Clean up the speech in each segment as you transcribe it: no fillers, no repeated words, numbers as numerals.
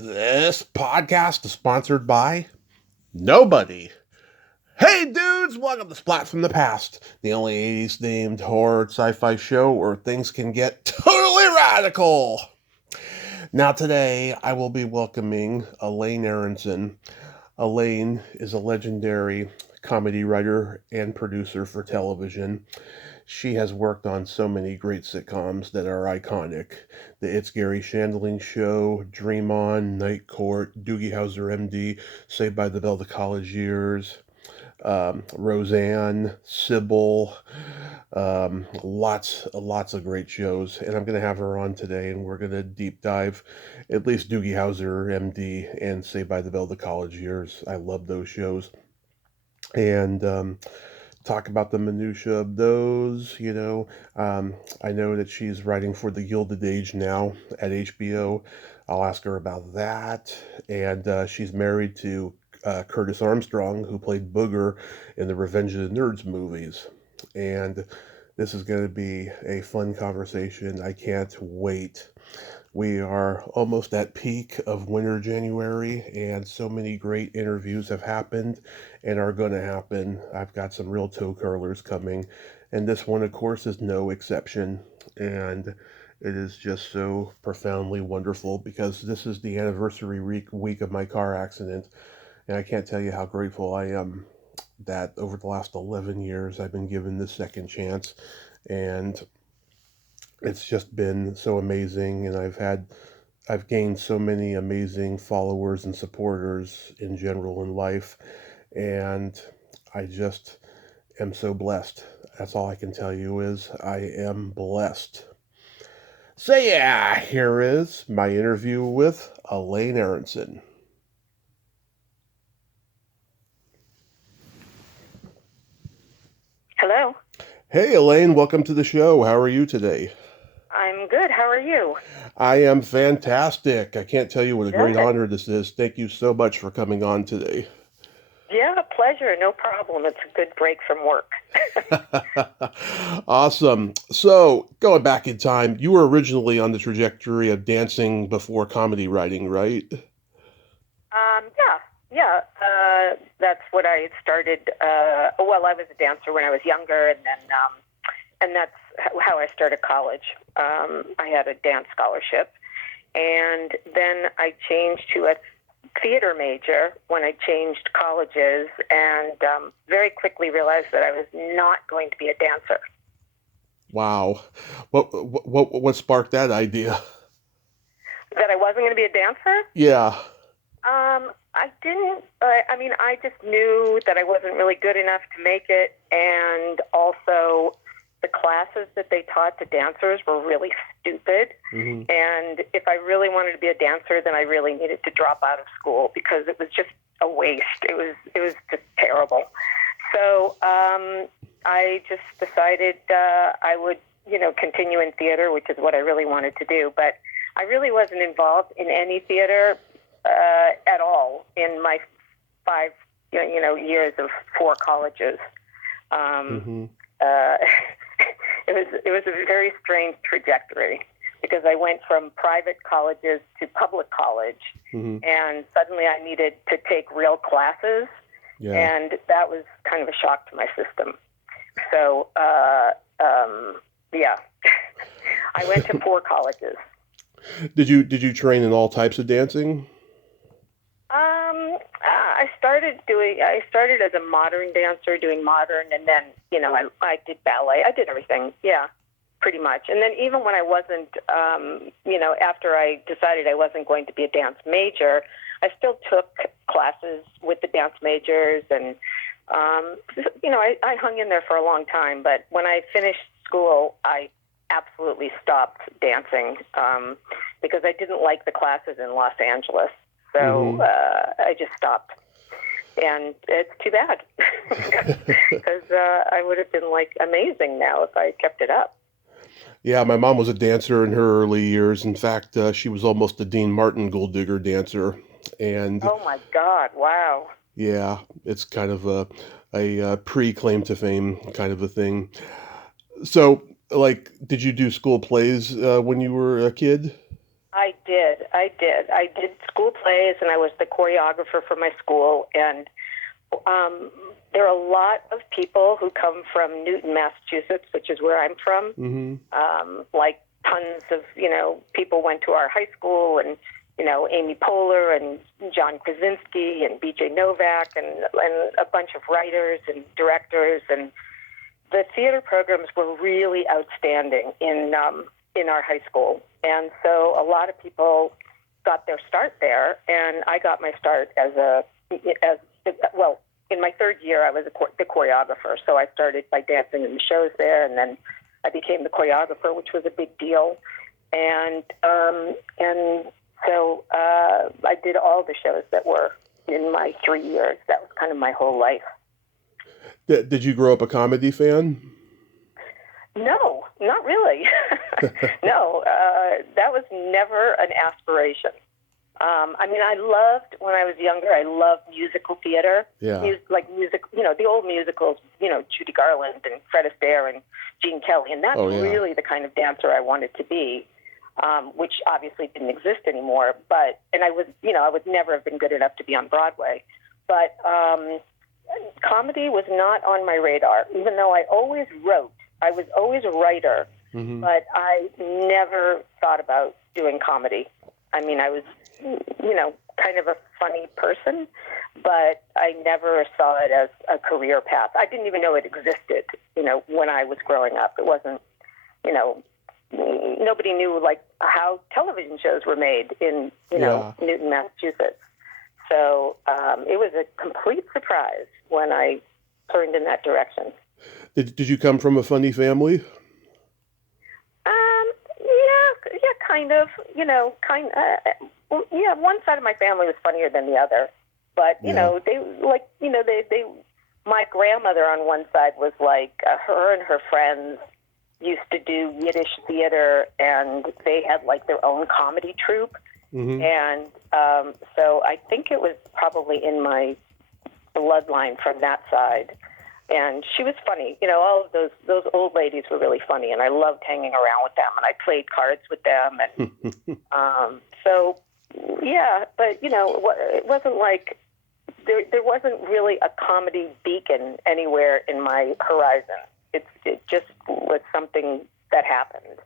This podcast is sponsored by nobody. Hey dudes, welcome to Splat from the Past, the only 80s themed horror sci-fi show where things can get totally radical. Now today I will be welcoming Elaine Aronson. Elaine is a legendary comedy writer and producer for television. She has worked on so many great sitcoms that are iconic. The It's Garry Shandling Show, Dream On, Night Court, Doogie Howser MD, Saved by the Bell, The College Years, Roseanne, Cybill, lots of great shows. And I'm going to have her on today, and we're going to deep dive at least Doogie Howser MD and Saved by the Bell, The College Years. I love those shows. And talk about the minutia of those. I know that she's writing for The Gilded Age now at HBO. I'll ask her about that. And she's married to Curtis Armstrong, who played Booger in the Revenge of the Nerds movies. And this is going to be a fun conversation. I can't wait. We are almost at peak of winter January, and so many great interviews have happened and are going to happen. I've got some real toe curlers coming, and this one, of course, is no exception. And it is just so profoundly wonderful because this is the anniversary week of my car accident, and I can't tell you how grateful I am that over the last 11 years I've been given this second chance, and it's just been so amazing. And I've gained so many amazing followers and supporters in general in life, and I just am so blessed. That's all I can tell you is I am blessed. So yeah, here is my interview with Elaine Aronson. Hello. Hey Elaine, welcome to the show. How are you today? I'm good. How are you? I am fantastic. I can't tell you what a great Good. honor this is. Thank you so much for coming on today. Yeah, pleasure. No problem. It's a good break from work. Awesome. So, going back in time, you were originally on the trajectory of dancing before comedy writing, right? Yeah. That's what I had started. Well, I was a dancer when I was younger, and that's how I started college. I had a dance scholarship, and then I changed to a theater major when I changed colleges, and very quickly realized that I was not going to be a dancer. Wow. What sparked that idea? That I wasn't going to be a dancer? Yeah. I didn't. I just knew that I wasn't really good enough to make it, and also the classes that they taught to dancers were really stupid. Mm-hmm. And if I really wanted to be a dancer, then I really needed to drop out of school because it was just a waste. It was just terrible. So I just decided I would, continue in theater, which is what I really wanted to do. But I really wasn't involved in any theater at all in my 5 years of 4 colleges. Mm-hmm. It was a very strange trajectory because I went from private colleges to public college, Mm-hmm. and suddenly I needed to take real classes, Yeah. and that was kind of a shock to my system. So, yeah, I went to 4 colleges. Did you train in all types of dancing? I started as a modern dancer doing modern, and then, I did ballet. I did everything. Yeah, pretty much. And then even when I wasn't, after I decided I wasn't going to be a dance major, I still took classes with the dance majors, and, I hung in there for a long time. But when I finished school, I absolutely stopped dancing because I didn't like the classes in Los Angeles. So Mm-hmm. I just stopped. And it's too bad because I would have been amazing now if I kept it up. Yeah, my mom was a dancer in her early years. In fact, she was almost a Dean Martin gold digger dancer. And Oh my God! Wow. yeah, it's kind of a pre-claim to fame kind of a thing. So, did you do school plays when you were a kid? I did. I did school plays, and I was the choreographer for my school. And there are a lot of people who come from Newton, Massachusetts, which is where I'm from. Like tons of, people went to our high school, and, Amy Poehler and John Krasinski and B.J. Novak and a bunch of writers and directors. And the theater programs were really outstanding in our high school. And so a lot of people got their start there, and I got my start in my third year, I was the choreographer. So I started by dancing in the shows there, and then I became the choreographer, which was a big deal. And so I did all the shows that were in my 3 years. That was kind of my whole life. Did you grow up a comedy fan? No, not really. No, that was never an aspiration. I loved, when I was younger, I loved musical theater. Yeah. The old musicals, Judy Garland and Fred Astaire and Gene Kelly. And that's really the kind of dancer I wanted to be, which obviously didn't exist anymore. And I would never have been good enough to be on Broadway. But comedy was not on my radar, even though I always wrote. I was always a writer, but I never thought about doing comedy. I was, kind of a funny person, but I never saw it as a career path. I didn't even know it existed, when I was growing up. It wasn't, nobody knew, how television shows were made in, Newton, Massachusetts. So it was a complete surprise when I turned in that direction. Did you come from a funny family? Yeah, kind of. One side of my family was funnier than the other, but my grandmother on one side was like her and her friends used to do Yiddish theater, and they had their own comedy troupe, and so I think it was probably in my bloodline from that side. And she was funny. All of those old ladies were really funny, and I loved hanging around with them, and I played cards with them. And but, it wasn't like there wasn't really a comedy beacon anywhere in my horizon. It just was something that happened.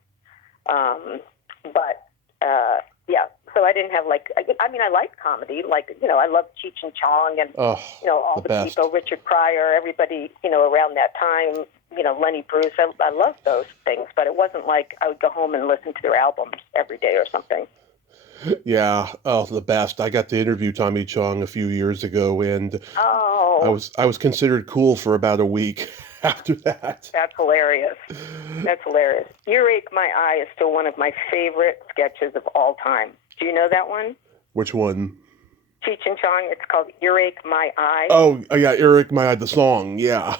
So I didn't have I liked comedy. I loved Cheech and Chong and, all the people, Richard Pryor, everybody, around that time, Lenny Bruce. I loved those things, but it wasn't like I would go home and listen to their albums every day or something. Yeah. Oh, the best. I got to interview Tommy Chong a few years ago, and I was considered cool for about a week after that. That's hilarious. Earache My Eye is still one of my favorite sketches of all time. Do you know that one? Which one? Cheech and Chong. It's called Earache My Eye. Oh yeah, Earache My Eye, the song. Yeah.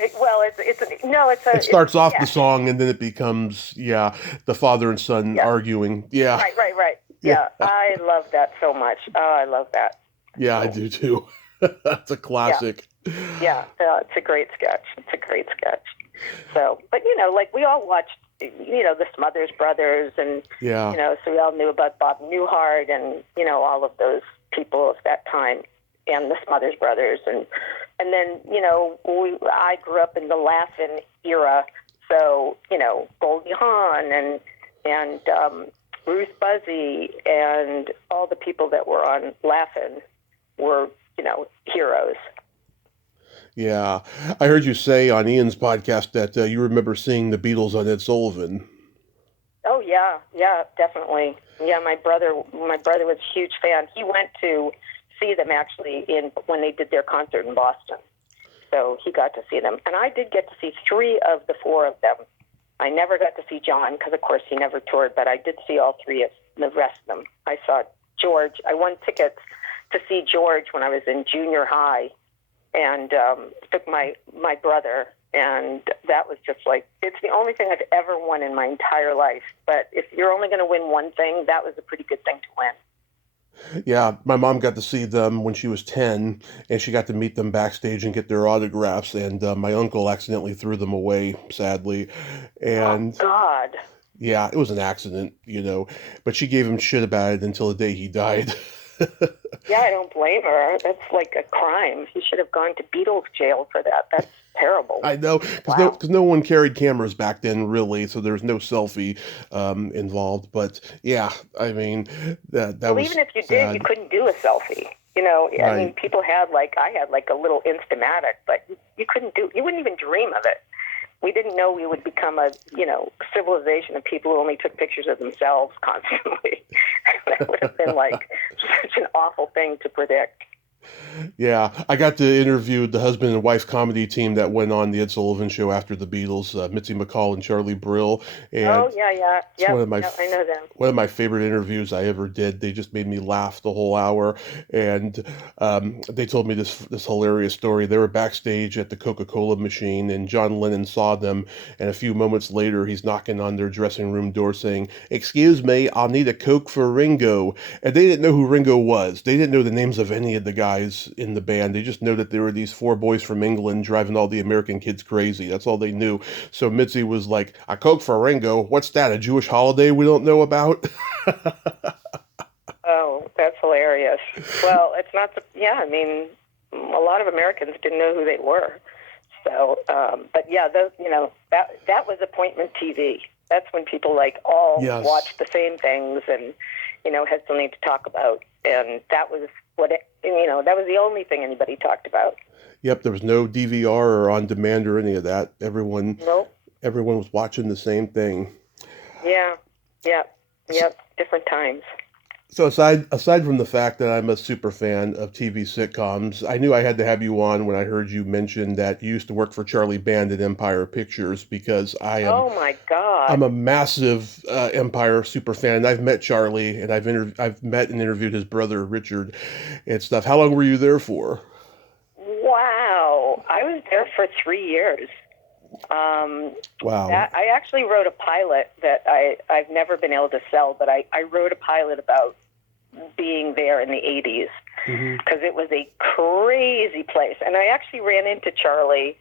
It starts off the song, and then it becomes the father and son arguing. Yeah. Right. Yeah, I love that so much. Oh, I love that. Yeah, I do too. That's a classic. Yeah, it's a great sketch. So, but we all watched, the Smothers Brothers, and so we all knew about Bob Newhart and all of those people of that time, and the Smothers Brothers, and then I grew up in the Laugh-In era, so Goldie Hawn and Ruth Buzzy and all the people that were on Laugh-In were heroes. Yeah. I heard you say on Ian's podcast that you remember seeing the Beatles on Ed Sullivan. Oh, yeah, definitely. Yeah, my brother was a huge fan. He went to see them, actually, when they did their concert in Boston. So he got to see them. And I did get to see 3 of the 4 of them. I never got to see John because, of course, he never toured, but I did see all 3 of the rest of them. I saw George. I won tickets to see George when I was in junior high, and took my brother, and that was just it's the only thing I've ever won in my entire life. But if you're only going to win one thing, that was a pretty good thing to win. Yeah, my mom got to see them when she was 10, and she got to meet them backstage and get their autographs, and my uncle accidentally threw them away, sadly. And oh, God. Yeah, it was an accident, but she gave him shit about it until the day he died. Yeah, I don't blame her. That's like a crime. He should have gone to Beatles jail for that. That's terrible. I know, because Wow. no one carried cameras back then, really, so there was no selfie involved. But yeah, I mean, that Well, even was if you did, you sad, couldn't do a selfie. I mean, right? people had I had like a little Instamatic, but you couldn't do. You wouldn't even dream of it. We didn't know we would become a civilization of people who only took pictures of themselves constantly. That would have been like such an awful thing to predict. Yeah, I got to interview the husband and wife comedy team that went on the Ed Sullivan Show after the Beatles, Mitzi McCall and Charlie Brill, Oh and yeah, yeah, it's yep, yep. I know them. one of my favorite interviews I ever did. They just made me laugh the whole hour, and they told me this hilarious story. They were backstage at the Coca-Cola machine, and John Lennon saw them, and a few moments later, he's knocking on their dressing room door saying, "Excuse me, I'll need a Coke for Ringo." And they didn't know who Ringo was. They didn't know the names of any of the guys in the band. They just know that there were these four boys from England driving all the American kids crazy. That's all they knew. So Mitzi was like, "A Coke for Ringo? What's that? A Jewish holiday we don't know about?" Oh, that's hilarious. Well, it's not. Yeah, I mean, a lot of Americans didn't know who they were. So, but yeah, those, that was appointment TV. That's when people all Yes. watched the same things and had something to talk about. And that was that was the only thing anybody talked about. Yep, there was no DVR or on demand or any of that. Everyone Nope. everyone was watching the same thing. Yeah. Yep. Yep. Different times. So aside from the fact that I'm a super fan of TV sitcoms, I knew I had to have you on when I heard you mention that you used to work for Charlie Band at Empire Pictures because Oh my I'm God. a massive Empire super fan. I've met Charlie and I've met and interviewed his brother Richard and stuff. How long were you there for? Wow. I was there for 3 years. Um, Wow. that I actually wrote a pilot that I've never been able to sell, but I wrote a pilot about being there in the 80s Hmm. because it was a crazy place. And I actually ran into Charlie,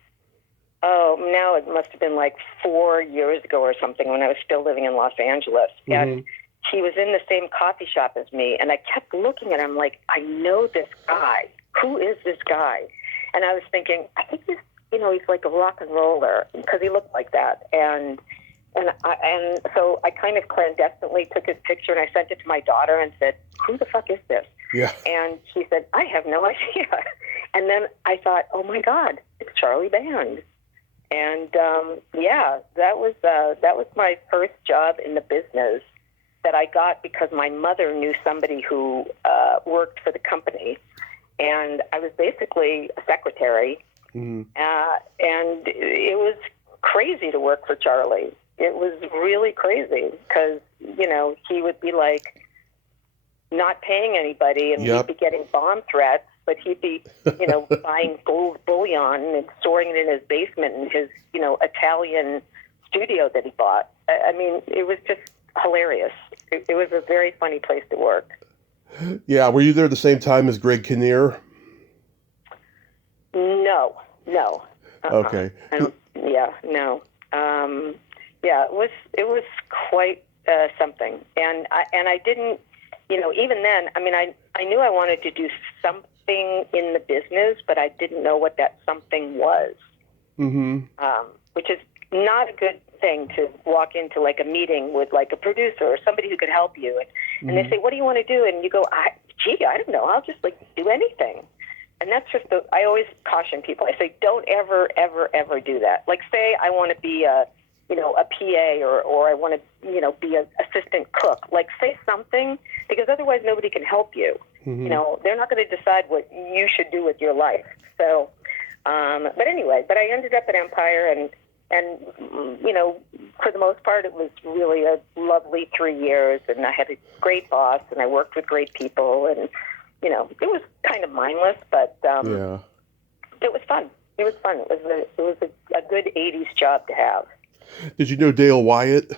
oh, now it must have been like 4 years ago or something when I was still living in Los Angeles. Hmm. And he was in the same coffee shop as me. And I kept looking at him like, I know this guy. Who is this guy? And I was thinking, I think he's like a rock and roller because he looked like that. And so I kind of clandestinely took his picture and I sent it to my daughter and said, "Who the fuck is this?" Yeah. And she said, "I have no idea." And then I thought, "Oh my God, it's Charlie Band." And yeah, that was my first job in the business that I got because my mother knew somebody who worked for the company, and I was basically a secretary. Hmm. And it was crazy to work for Charlie. It was really crazy because, he would be like not paying anybody and we'd Yep. be getting bomb threats, but he'd be, buying gold bullion and storing it in his basement in his, Italian studio that he bought. I mean, it was just hilarious. It was a very funny place to work. Yeah. Were you there at the same time as Greg Kinnear? No, no. Okay. I don't, yeah, no. Yeah, it was quite something, and I didn't, even then. I mean, I knew I wanted to do something in the business, but I didn't know what that something was. Hmm. Which is not a good thing to walk into like a meeting with like a producer or somebody who could help you, and they say, "What do you want to do?" And you go, I don't know. I'll just do anything." And that's just I always caution people. I say, don't ever, ever, ever do that. Like, say I want to be a PA or I want to, be an assistant cook. Like, say something, because otherwise nobody can help you. Hmm. They're not going to decide what you should do with your life. So, but anyway, I ended up at Empire and for the most part, it was really a lovely 3 years, and I had a great boss, and I worked with great people, and it was kind of mindless, but Yeah. it was fun. It was fun. It was a good 80s job to have. Did you know Dale Wyatt?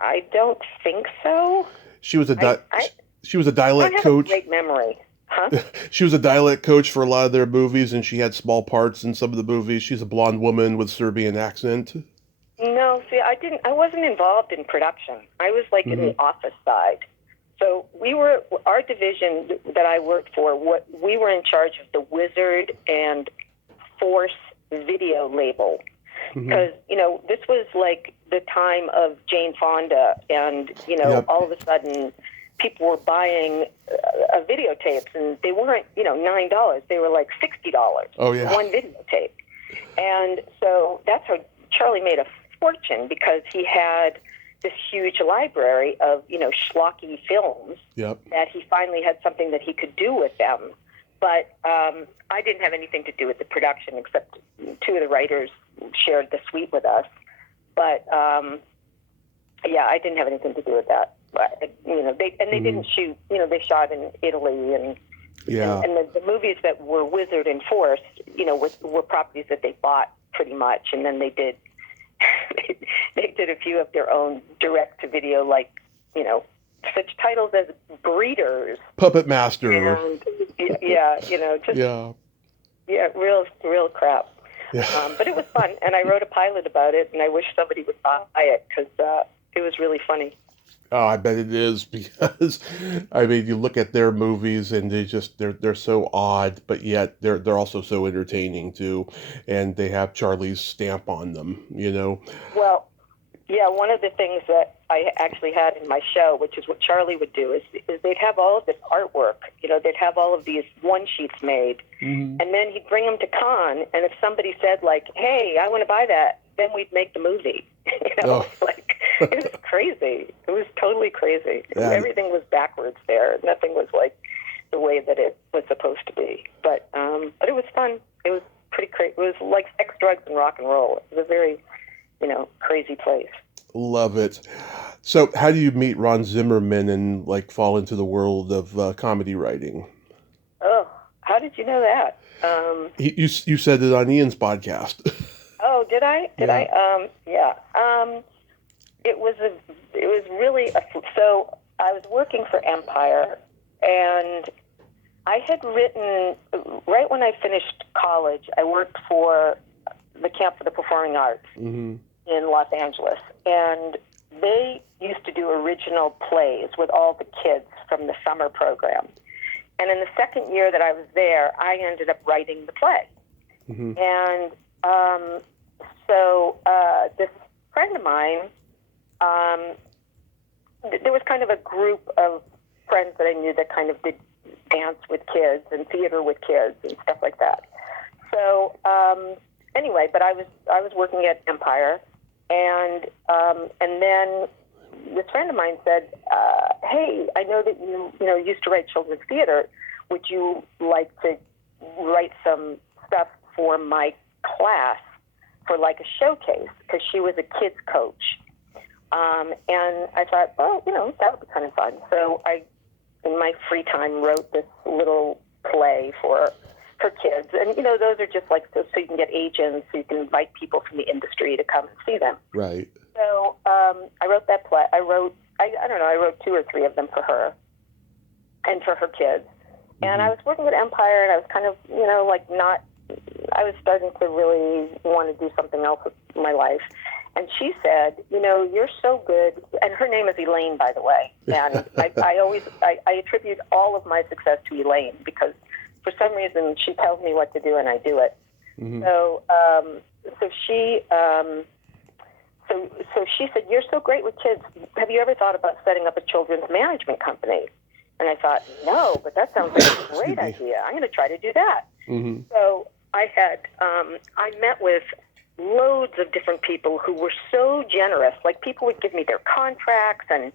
I don't think so. She was a I, di- I, she was a I don't dialect have a coach. great memory. Huh? She was a dialect coach for a lot of their movies, and she had small parts in some of the movies. She's a blonde woman with Serbian accent. No, No, see, I wasn't involved in production. I was like in the office side. So our division that I worked for, we were in charge of the Wizard and Force video label. Because, this was like the time of Jane Fonda, and, all of a sudden people were buying videotapes, and they weren't, $9. They were like $60 Oh, yeah. for one videotape. And so that's how Charlie made a fortune, because he had this huge library of, schlocky films that he finally had something that he could do with them. But I didn't have anything to do with the production, except two of the writers shared the suite with us. But, I didn't have anything to do with that. But, they didn't shoot, they shot in Italy, and the movies that were Wizard and Force, were properties that they bought pretty much, and then they did they did a few of their own direct-to-video, like, such titles as Breeders, Puppet Master, and real crap. Yeah. But it was fun, and I wrote a pilot about it, and I wish somebody would buy it, because it was really funny. Oh, I bet it is, because I mean, you look at their movies and they're so odd, but yet they're also so entertaining too, and they have Charlie's stamp on them, Well, yeah, one of the things that I actually had in my show, which is what Charlie would do, is they'd have all of this artwork. They'd have all of these one-sheets made, and then he'd bring them to con, and if somebody said, like, hey, I want to buy that, then we'd make the movie. It was crazy. It was totally crazy. Yeah. Everything was backwards there. Nothing was like the way that it was supposed to be. But it was fun. It was pretty crazy. It was like sex, drugs, and rock and roll. It was a very, crazy place. Love it. So how do you meet Ron Zimmerman and like fall into the world of comedy writing? Oh, how did you know that? You said it on Ian's podcast. Oh, did I? Yeah. It was really so I was working for Empire, and I had written right when I finished college. I worked for the Camp for the Performing Arts in Los Angeles, and they used to do original plays with all the kids from the summer program. And in the second year that I was there, I ended up writing the play. And so this friend of mine, there was kind of a group of friends that I knew that kind of did dance with kids and theater with kids and stuff like that. So anyway, but I was working at Empire, and then this friend of mine said, "Hey, I know that you used to write children's theater. Would you like to write some stuff for my class for like a showcase?" Because she was a kids coach. And I thought, well, that would be kind of fun. So I, in my free time, wrote this little play for kids. And, those are just like, so you can get agents, so you can invite people from the industry to come and see them. Right. So I wrote that play. I wrote 2 or 3 of them for her and for her kids. And I was working at Empire, and I was kind of, I was starting to really want to do something else with my life. And she said, you're so good. And her name is Elaine, by the way. And I attribute all of my success to Elaine, because for some reason she tells me what to do and I do it. So she said, you're so great with kids. Have you ever thought about setting up a children's management company? And I thought, no, but that sounds like a great idea. I'm going to try to do that. So I met with loads of different people who were so generous. Like, people would give me their contracts and,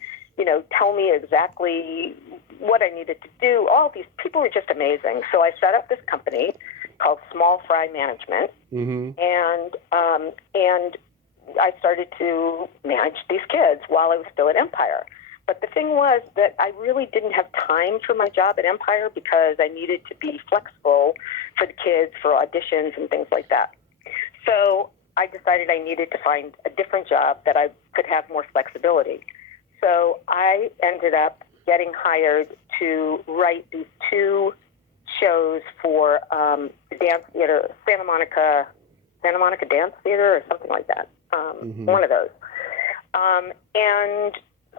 tell me exactly what I needed to do. All these people were just amazing. So I set up this company called Small Fry Management, and I started to manage these kids while I was still at Empire. But the thing was that I really didn't have time for my job at Empire, because I needed to be flexible for the kids, for auditions and things like that. So I decided I needed to find a different job that I could have more flexibility. So I ended up getting hired to write these 2 shows for the dance theater, Santa Monica Dance Theater, or something like that. one of those. And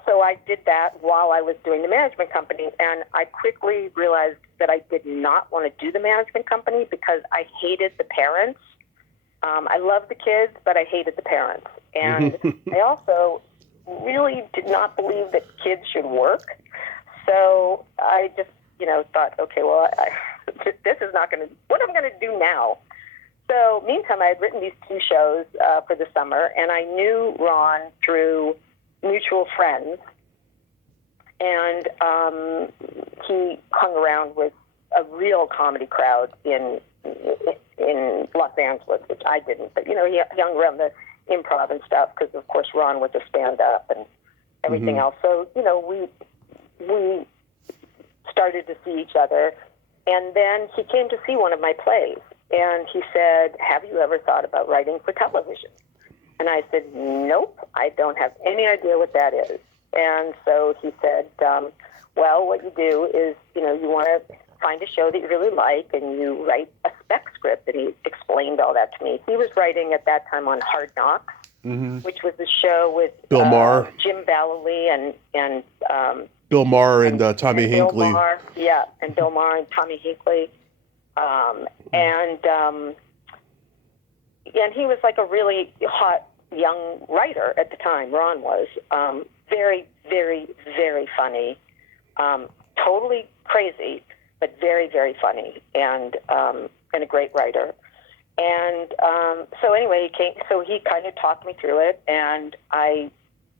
so I did that while I was doing the management company, and I quickly realized that I did not want to do the management company because I hated the parents. I loved the kids, but I hated the parents. And I also really did not believe that kids should work. So I just, thought, okay, well, this is not going to, what am I going to do now? So meantime, I had written these 2 shows for the summer, and I knew Ron through mutual friends. And he hung around with a real comedy crowd in Los Angeles, which I didn't. But, he hung around the improv and stuff because, of course, Ron was a stand-up and everything else. So, we started to see each other. And then he came to see one of my plays. And he said, have you ever thought about writing for television? And I said, nope, I don't have any idea what that is. And so he said, well, what you do is, you want to find a show that you really like, and you write a spec script. And he explained all that to me. He was writing at that time on Hard Knocks, which was the show with Bill Maher, Jim Ballily, and Bill Maher and Tommy and Hinckley. Bill Maher, yeah, and Bill Maher and Tommy Hinckley. And he was like a really hot young writer at the time. Ron was very, very, very funny, totally crazy, but very, very funny, and a great writer. And so anyway, he kind of talked me through it, and I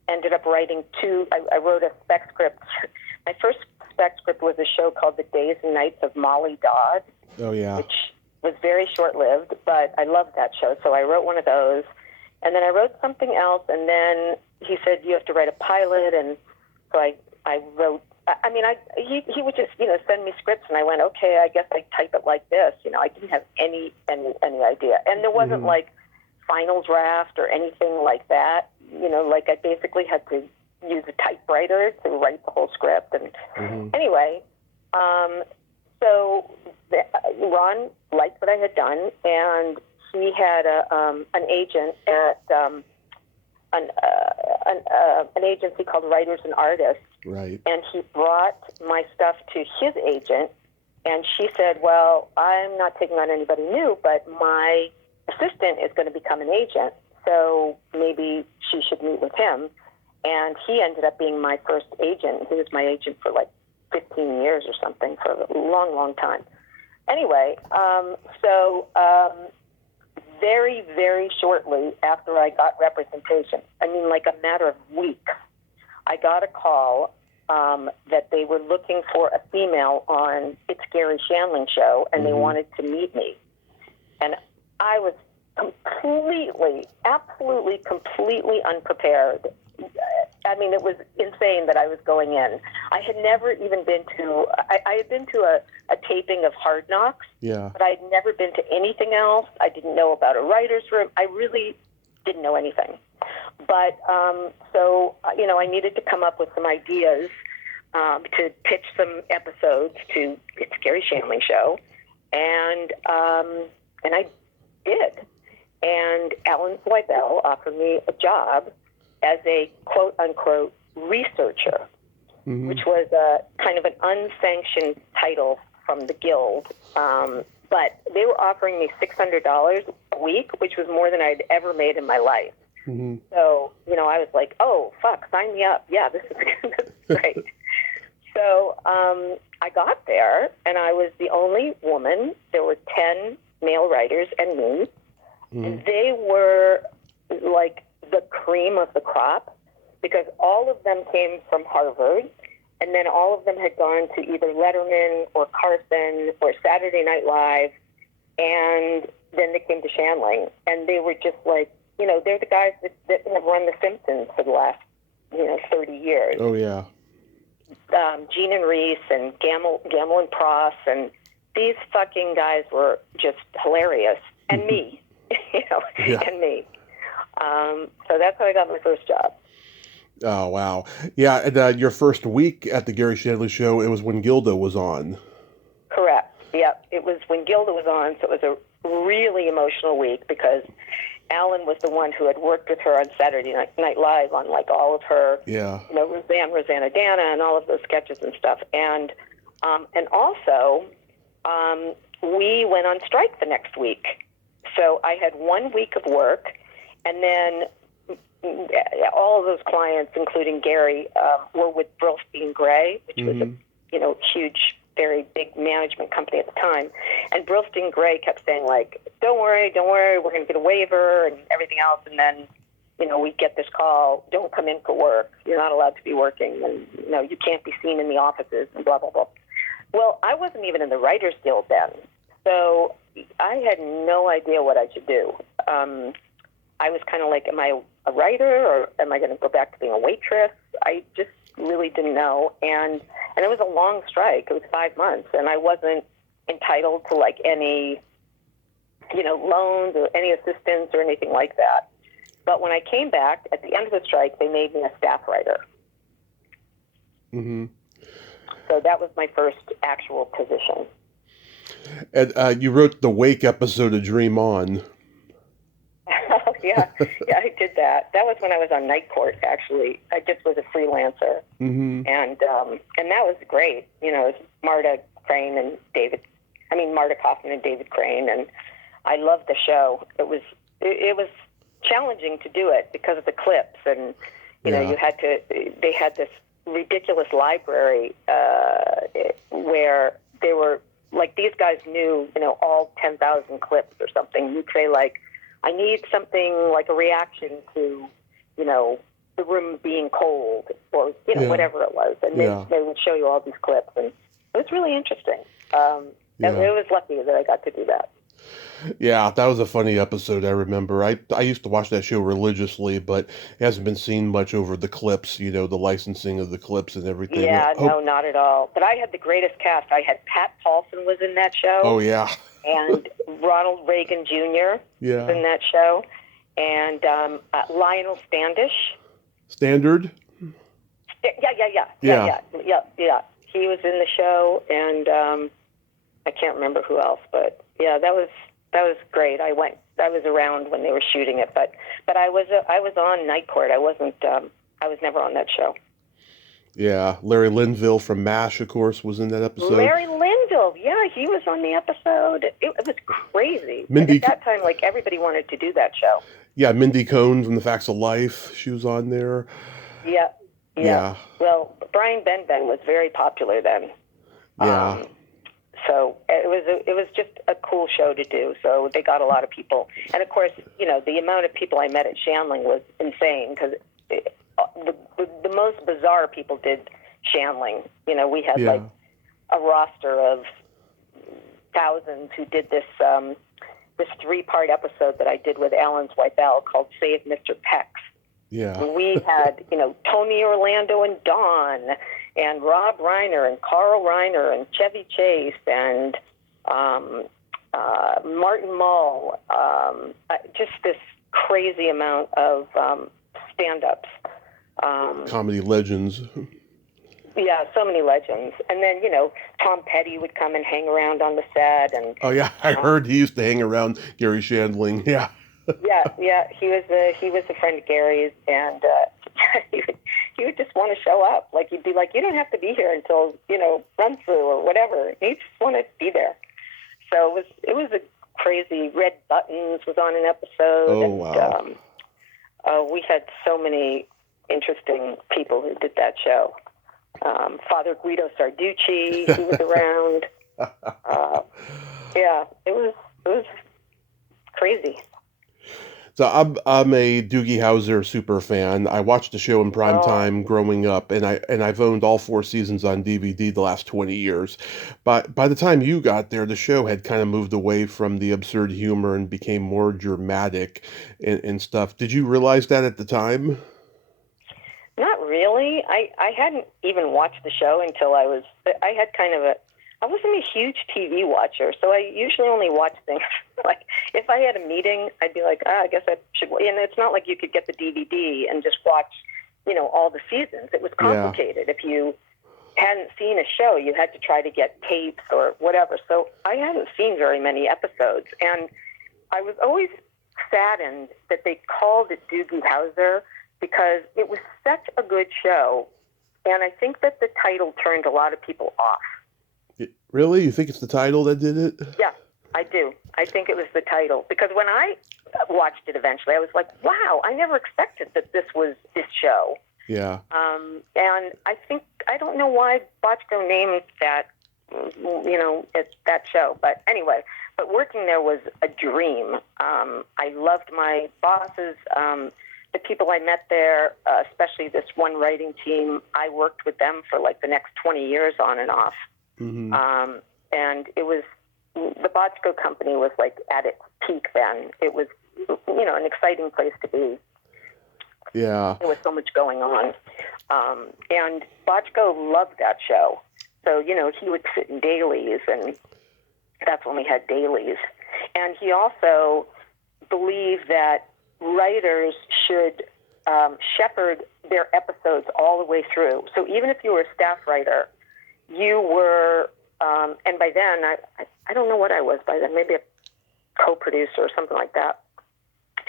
ended up writing 2. I wrote a spec script. My first spec script was a show called The Days and Nights of Molly Dodd. Oh, yeah. Which was very short-lived, but I loved that show, so I wrote one of those. And then I wrote something else, and then he said, you have to write a pilot, and so I wrote, he would just, send me scripts, and I went, okay, I guess I type it like this. I didn't have any idea. And there wasn't, like, final draft or anything like that. Like I basically had to use a typewriter to write the whole script. And anyway, so Ron liked what I had done, and he had an agent at an agency called Writers and Artists. Right. And he brought my stuff to his agent, and she said, well, I'm not taking on anybody new, but my assistant is going to become an agent, so maybe she should meet with him. And he ended up being my first agent. He was my agent for like 15 years or something, for a long, long time. Anyway, very, very shortly after I got representation, like a matter of weeks, I got a call that they were looking for a female on It's Garry Shandling show, and they wanted to meet me. And I was absolutely, completely unprepared. It was insane that I was going in. I had never even been to, I had been to a taping of Hard Knocks, but I had never been to anything else. I didn't know about a writer's room. I really didn't know anything. But, I needed to come up with some ideas to pitch some episodes to It's Garry Shandling show. And I did. And Alan Cybill offered me a job as a quote-unquote researcher, which was a kind of an unsanctioned title from the Guild. But they were offering me $600 a week, which was more than I'd ever made in my life. So, I was like, oh, fuck, sign me up. Yeah, this is great. So I got there, and I was the only woman. There were 10 male writers and me. And they were like the cream of the crop, because all of them came from Harvard, and then all of them had gone to either Letterman or Carson or Saturday Night Live, and then they came to Shandling, and they were just like, they're the guys that have run The Simpsons for the last, 30 years. Oh, yeah. Gene and Reese and Gamble and Pross, and these fucking guys were just hilarious. And me, and me. So that's how I got my first job. Oh, wow. Yeah, and your first week at the Garry Shandling show, it was when Gilda was on. Correct. Yep. It was when Gilda was on, so it was a really emotional week because Alan was the one who had worked with her on Saturday Night Live on like all of her, Yeah. Rosanna Dana, and all of those sketches and stuff. And also, we went on strike the next week. So I had 1 week of work, and then all of those clients, including Garry, were with Brillstein Gray, which was a huge, very big management company at the time. And Brillstein Gray kept saying, like, don't worry, we're going to get a waiver and everything else. And then, we get this call, don't come in for work. You're not allowed to be working. And, you can't be seen in the offices and blah, blah, blah. Well, I wasn't even in the Writers Guild then. So I had no idea what I should do. I was kind of like, am I a writer or am I going to go back to being a waitress? I just really didn't know. And it was a long strike. It was 5 months, and I wasn't entitled to like any, loans or any assistance or anything like that. But when I came back at the end of the strike, they made me a staff writer. Mm-hmm. So that was my first actual position. And you wrote the Wake episode of Dream On. yeah, I did that. That was when I was on Night Court, actually. I just was a freelancer. Mm-hmm. And that was great. It was Marta Kaufman and David Crane, and I loved the show. It was challenging to do it because of the clips, and they had this ridiculous library where they were like, these guys knew all 10,000 clips or something. You'd say like, I need something like a reaction to the room being cold or whatever it was, and they would show you all these clips, and it was really interesting. It was lucky that I got to do that. Yeah, that was a funny episode, I remember. I used to watch that show religiously, but it hasn't been seen much over the clips, the licensing of the clips and everything. Yeah, no, not at all. But I had the greatest cast. I had Pat Paulson was in that show. Oh, yeah. And Ronald Reagan Jr. was in that show. And Lionel Standish. Standard? Yeah. He was in the show, and I can't remember who else, but yeah, that was great. I was around when they were shooting it, but I was on Night Court. I was never on that show. Yeah, Larry Linville from MASH, of course, was in that episode. Larry Linville, yeah, he was on the episode. It was crazy. At that time, like, everybody wanted to do that show. Yeah, Mindy Cohn from The Facts of Life, she was on there. Yeah. Well, Brian Ben was very popular then. Yeah. So it was just a cool show to do. So they got a lot of people, and of course, the amount of people I met at Shandling was insane because the most bizarre people did Shandling. We had like a roster of thousands who did this 3-part episode that I did with Alan's wife Al called Save Mr. Pex. Yeah. And we had Tony Orlando and Dawn, and Rob Reiner and Carl Reiner and Chevy Chase and Martin Mull. Just this crazy amount of stand-ups. Comedy legends. Yeah, so many legends. And then, Tom Petty would come and hang around on the set. And oh, yeah, I heard he used to hang around Garry Shandling. Yeah. yeah, he was a friend of Garry's, and he would just want to show up. Like, he'd be like, you don't have to be here until, run through or whatever. He just wanted to be there. So it was a crazy. Red Buttons was on an episode. Oh, and, wow. We had so many interesting people who did that show. Father Guido Sarducci, he was around. Yeah, it was crazy. So I'm a Doogie Howser super fan. I watched the show in prime time growing up, and I've owned all 4 seasons on DVD the last 20 years. But by the time you got there, the show had kind of moved away from the absurd humor and became more dramatic and stuff. Did you realize that at the time? Not really. I hadn't even watched the show until I wasn't a huge TV watcher, so I usually only watch things like if I had a meeting, I'd be like, I guess I should. And it's not like you could get the DVD and just watch, all the seasons. It was complicated. Yeah. If you hadn't seen a show, you had to try to get tapes or whatever. So I hadn't seen very many episodes, and I was always saddened that they called it Doogie Howser because it was such a good show, and I think that the title turned a lot of people off. Really? You think it's the title that did it? Yeah, I do. I think it was the title because when I watched it eventually, I was like, wow, I never expected that this was this show. Yeah. And I don't know why Bochco named that, it's that show. But anyway, working there was a dream. I loved my bosses, the people I met there, especially this one writing team. I worked with them for like the next 20 years on and off. Mm-hmm. And it was, the Bochco company was like at its peak then. It was, an exciting place to be. Yeah. There was so much going on. And Bochco loved that show. So, he would sit in dailies, and that's when we had dailies. And he also believed that writers should shepherd their episodes all the way through. So even if you were a staff writer, you were, and by then, I don't know what I was by then, maybe a co-producer or something like that.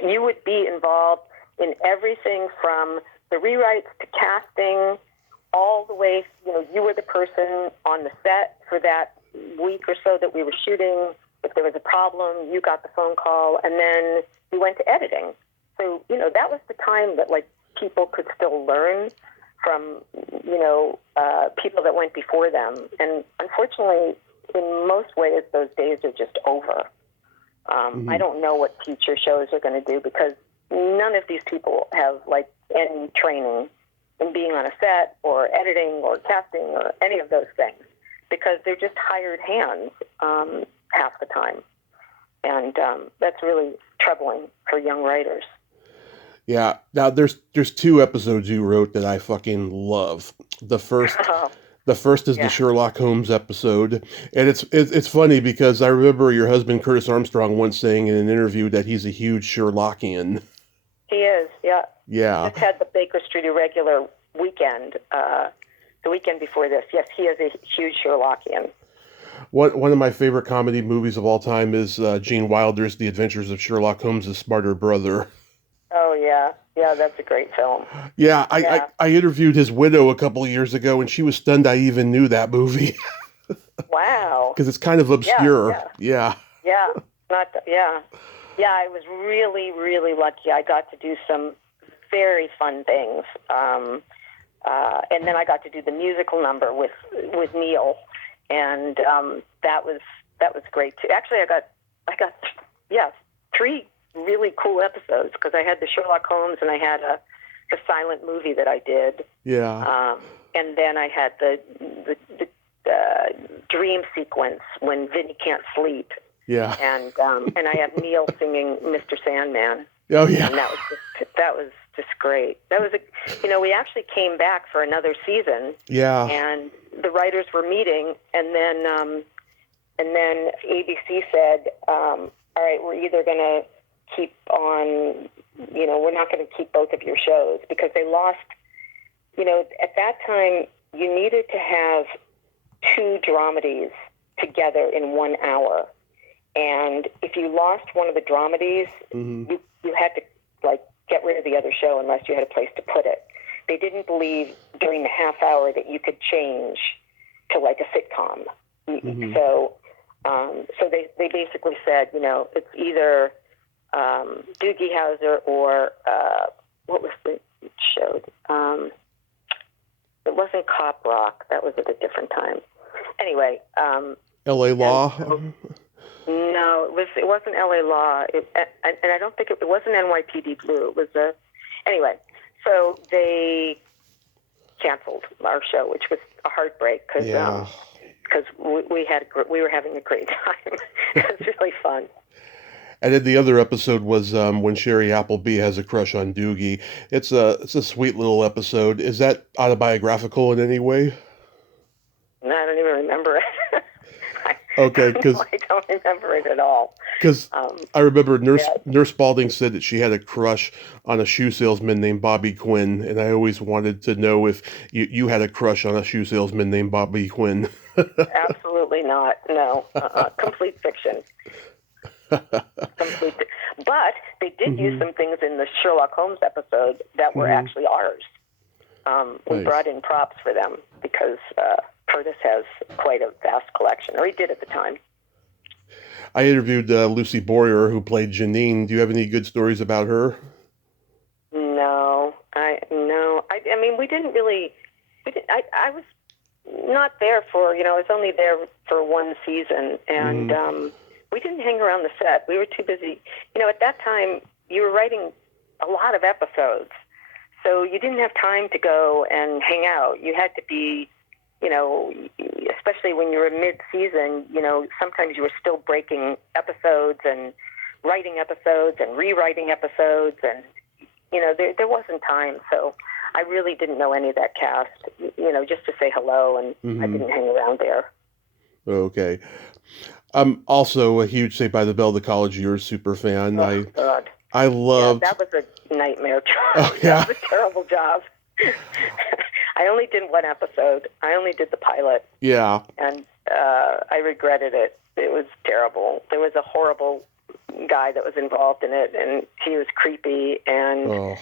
You would be involved in everything from the rewrites to casting, all the way, you were the person on the set for that week or so that we were shooting. If there was a problem, you got the phone call, and then you went to editing. So, that was the time that, like, people could still learn from, people that went before them. And unfortunately, in most ways, those days are just over. I don't know what future shows are going to do because none of these people have, like, any training in being on a set or editing or casting or any of those things because they're just hired hands half the time. And that's really troubling for young writers. Yeah. Now there's two episodes you wrote that I fucking love. The first is the Sherlock Holmes episode, and it's funny because I remember your husband Curtis Armstrong once saying in an interview that he's a huge Sherlockian. He is, yeah. Yeah. Just had the Baker Street Irregular weekend, the weekend before this. Yes, he is a huge Sherlockian. One of my favorite comedy movies of all time is Gene Wilder's The Adventures of Sherlock Holmes' Smarter Brother. Oh, yeah. Yeah, that's a great film. Yeah, I interviewed his widow a couple of years ago, and she was stunned I even knew that movie. Wow. Because it's kind of obscure. Yeah. Yeah. Yeah, I was really, really lucky. I got to do some very fun things. And then I got to do the musical number with Neil. And that was great too. Actually, I got 3 really cool episodes because I had the Sherlock Holmes and I had a silent movie that I did. Yeah. And then I had the dream sequence when Vinny can't sleep. Yeah. And I have Neil singing Mr. Sandman. Oh yeah. And that was just great. That was we actually came back for another season. Yeah. And the writers were meeting, and then ABC said, all right, we're either going to keep on, we're not going to keep both of your shows because they lost, at that time you needed to have 2 dramedies together in 1 hour. And if you lost one of the dramedies, you had to, like, get rid of the other show unless you had a place to put it. They didn't believe during the half hour that you could change to, like, a sitcom. Mm-hmm. So they basically said, it's either Doogie Howser or what was the show? It wasn't Cop Rock. That was at a different time. Anyway. L.A. Law? No, it wasn't L.A. Law, and I don't think it wasn't NYPD Blue. It was anyway. So they canceled our show, which was a heartbreak because we were having a great time. It was really fun. And then the other episode was when Sherry Appleby has a crush on Doogie. It's a sweet little episode. Is that autobiographical in any way? No, I don't even remember it. Okay, because I don't remember it at all. Because I remember Nurse Spalding said that she had a crush on a shoe salesman named Bobby Quinn, and I always wanted to know if you had a crush on a shoe salesman named Bobby Quinn. Absolutely not. No, complete fiction. Complete. But they did use Hmm. some things in the Sherlock Holmes episode that were Hmm. actually ours. We Nice. brought in props for them because Curtis has quite a vast collection, or he did at the time. I interviewed Lucy Boyer, who played Janine. Do you have any good stories about her? No, no. I mean, we didn't really. I was not there for. I was only there for one season, and Mm-hmm. we didn't hang around the set. We were too busy. At that time, you were writing a lot of episodes, so you didn't have time to go and hang out. You had to be, especially when you were mid-season. Sometimes you were still breaking episodes and writing episodes and rewriting episodes, and there wasn't time. So I really didn't know any of that cast. Just to say hello, and I Mm-hmm. didn't hang around there. Okay. I'm also a huge Saved by the Bell, the college years super fan. Oh God. I Yeah, loved. that was a nightmare Oh job. That yeah. was a terrible job. I only did one episode. I only did the pilot, Yeah. and I regretted it. It was terrible. There was a horrible guy that was involved in it, and he was creepy, and Oh.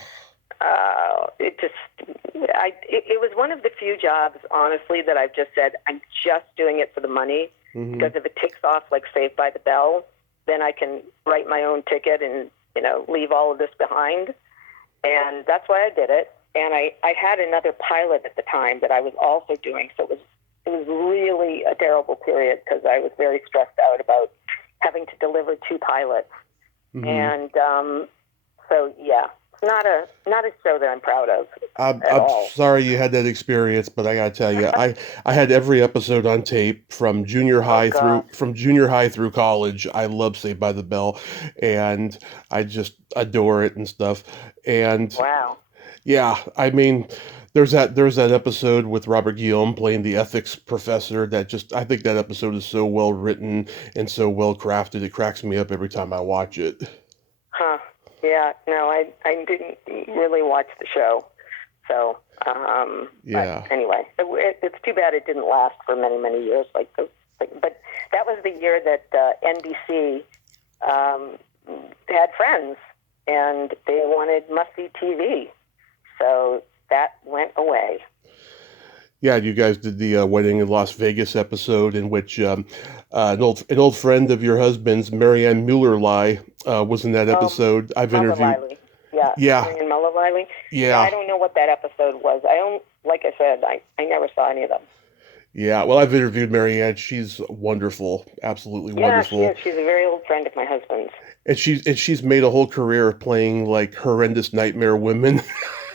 it was one of the few jobs, honestly, that I've just said, I'm just doing it for the money, Hmm. because if it takes off like Saved by the Bell, then I can write my own ticket and, leave all of this behind. And that's why I did it. And I had another pilot at the time that I was also doing, so it was really a terrible period because I was very stressed out about having to deliver two pilots. Hmm. And so, yeah, it's not a show that I'm proud of I'm at all. sorry you had that experience, but I gotta tell you, I had every episode on tape from junior Oh, high God. through college. I love Saved by the Bell, and I just adore it and stuff. And Wow. yeah, I mean, there's that episode with Robert Guillaume playing the ethics professor that just I think that episode is so well written and so well crafted. It cracks me up every time I watch it. Huh. Yeah, no, I didn't really watch the show. So, Yeah. but anyway, it's too bad it didn't last for many, many years. But that was the year that NBC had Friends, and they wanted must-see TV. So that went away. Yeah, you guys did the wedding in Las Vegas episode in which an old friend of your husband's, Marianne Mueller-Lie, was in that episode. I've interviewed. Muller-Liley. Yeah, Yeah, Marion Muller-Liley. Yeah, I yeah, don't know what that episode was. Like I said, I never saw any of them. yeah. Well, I've interviewed Marianne. She's wonderful, absolutely Yeah, she wonderful, is. She's a very old friend of my husband's. and she's made a whole career playing like horrendous nightmare women.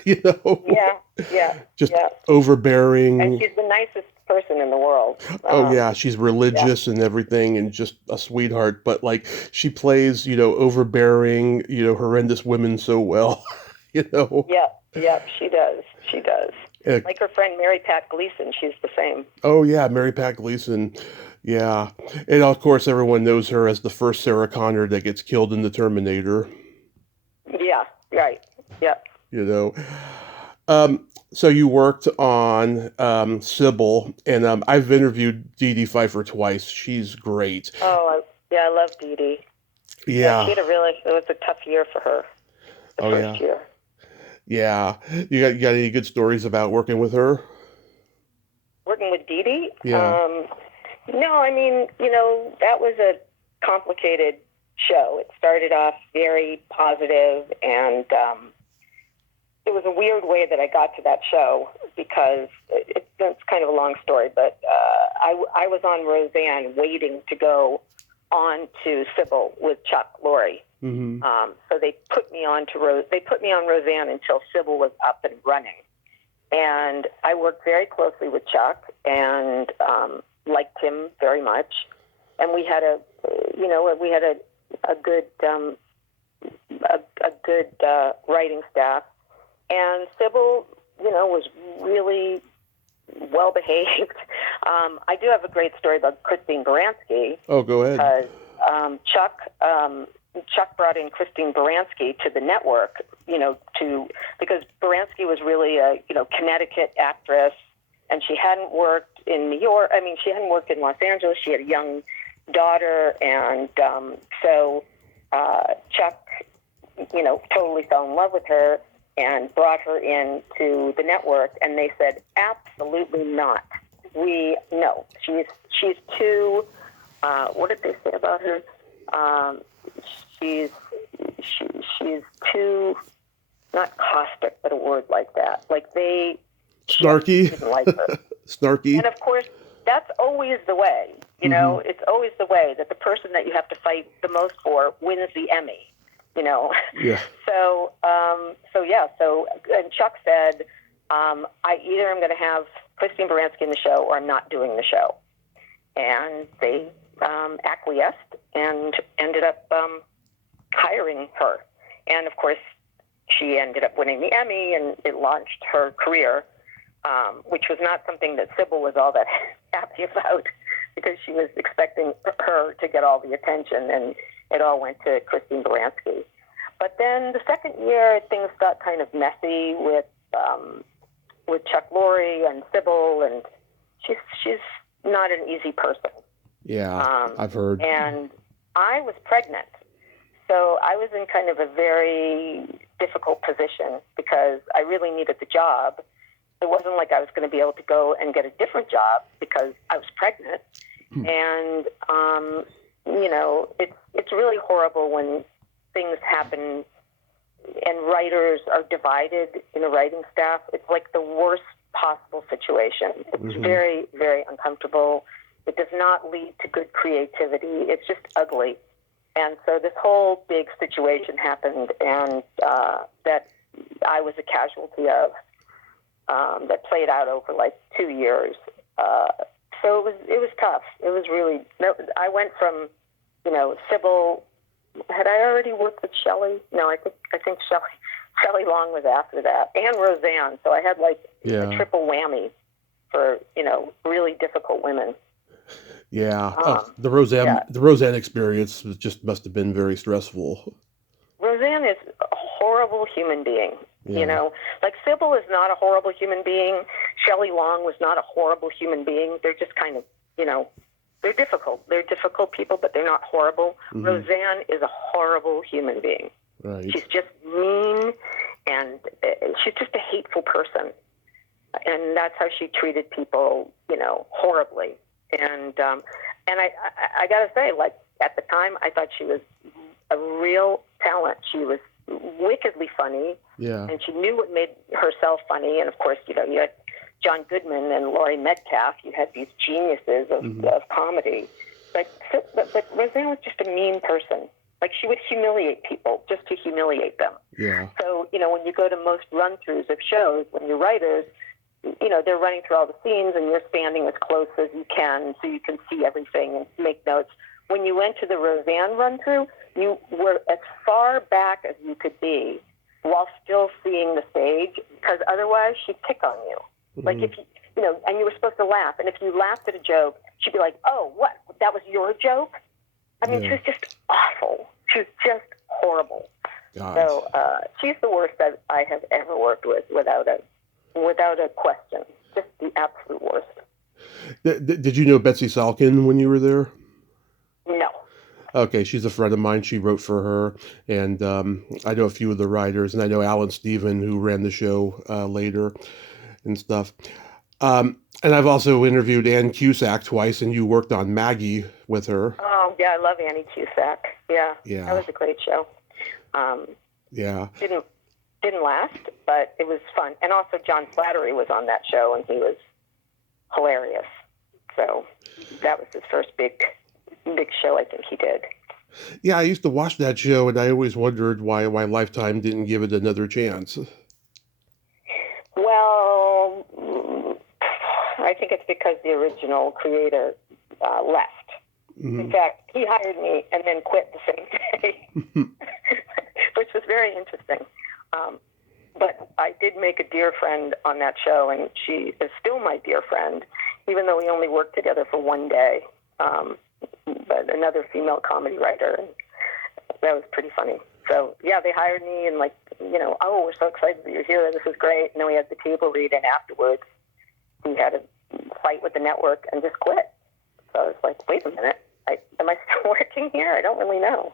You know, Yeah, yeah, just yeah. And overbearing. she's the nicest person in the world. Oh yeah, she's Yeah, religious and everything and just a sweetheart, but like she plays, overbearing, horrendous women so well, you know. yeah, yeah. She does. She does. Uh, Like her friend Mary Pat Gleason. She's the same. oh yeah, Mary Pat Gleason. Yeah. And of course everyone knows her as the first Sarah Connor that gets killed in the Terminator, Yeah, right. Yeah. you know. So you worked on Cybill, and I've interviewed Dee Dee Pfeiffer twice. She's great. Oh, yeah. I love Dee Dee. Yeah, Yeah. it was a tough year for her. The Oh first yeah. year. Yeah. You got any good stories about working with her? Working with Dee Dee? Yeah. No, I mean, that was a complicated show. It started off very positive, and it was a weird way that I got to that show because it's kind of a long story, but I was on Roseanne waiting to go on to Cybill with Chuck Lorre. Hmm. So they put me on Roseanne until Cybill was up and running. And I worked very closely with Chuck and liked him very much. And we had a good writing staff. And Cybill, was really well behaved. I do have a great story about Christine Baranski Oh, go ahead. because Chuck brought in Christine Baranski to the network, because Baranski was really a Connecticut actress, and she hadn't worked in New York. I mean, she hadn't worked in Los Angeles. She had a young daughter, and so Chuck, totally fell in love with her and brought her into the network, and they said, absolutely not. No, she's too. What did they say about her? She's too, not caustic, but a word like that. Like Snarky. Didn't like her. Snarky. And of course, that's always the way. It's always the way that the person that you have to fight the most for wins the Emmy. Yeah. So and Chuck said, I either am going to have Christine Baranski in the show or I'm not doing the show. And they acquiesced and ended up hiring her. And of course, she ended up winning the Emmy, and it launched her career, which was not something that Cybill was all that happy about, because she was expecting her to get all the attention, and it all went to Christine Baranski. But then the second year, things got kind of messy with Chuck Lorre and Cybill, and she's not an easy person. Yeah, I've heard. And I was pregnant, so I was in kind of a very difficult position because I really needed the job. It wasn't like I was going to be able to go and get a different job because I was pregnant. And, it's really horrible when things happen and writers are divided in a writing staff. It's like the worst possible situation. It's very, very uncomfortable. It does not lead to good creativity. It's just ugly. And so this whole big situation happened, and that I was a casualty of, that played out over like 2 years. So it was tough. It was really, I went from, Cybill. Had I already worked with Shelley? No, I think Shelley Long was after that, and Roseanne. So I had a triple whammy for really difficult women. Yeah, the Roseanne experience just must have been very stressful. Roseanne is a horrible human being. Like Cybill is not a horrible human being. Shelley Long was not a horrible human being. They're just kind of, they're difficult. They're difficult people, but they're not horrible. Roseanne is a horrible human being. Right. She's just mean, and she's just a hateful person. And that's how she treated people, horribly. And I got to say, at the time, I thought she was a real talent. She was wickedly funny. Yeah. And she knew what made herself funny. And of course, you had John Goodman and Laurie Metcalf. You had these geniuses of comedy. But Roseanne was just a mean person. Like, she would humiliate people just to humiliate them. Yeah. So, when you go to most run-throughs of shows, when you're writers, they're running through all the scenes and you're standing as close as you can so you can see everything and make notes. When you went to the Roseanne run-through, you were as far back as you could be while still seeing the stage, because otherwise she'd pick on you. Like, if you, and you were supposed to laugh, and if you laughed at a joke, she'd be like, oh, what, that was your joke? I mean, she was just awful. She was just horrible. God. So she's the worst that I have ever worked with, without a question. Just the absolute worst. Did you know Betsy Salkin when you were there? No. Okay, she's a friend of mine. She wrote for her, and I know a few of the writers, and I know Alan Steven, who ran the show later and stuff. And I've also interviewed Ann Cusack twice, and you worked on Maggie with her. Oh, yeah, I love Annie Cusack. Yeah. That was a great show. Yeah. Didn't last, but it was fun. And also John Slattery was on that show, and he was hilarious. So that was his first big show I think he did. Yeah, I used to watch that show, and I always wondered why Lifetime didn't give it another chance. Well, I think it's because the original creator left. In fact, he hired me and then quit the same day, which was very interesting. But I did make a dear friend on that show, and she is still my dear friend, even though we only worked together for one day. But another female comedy writer, and that was pretty funny. So, yeah, they hired me, and oh, we're so excited that you're here. This is great. And then we had the table read, and afterwards he had a fight with the network and just quit. So I was like, wait a minute. I am I still working here? I don't really know.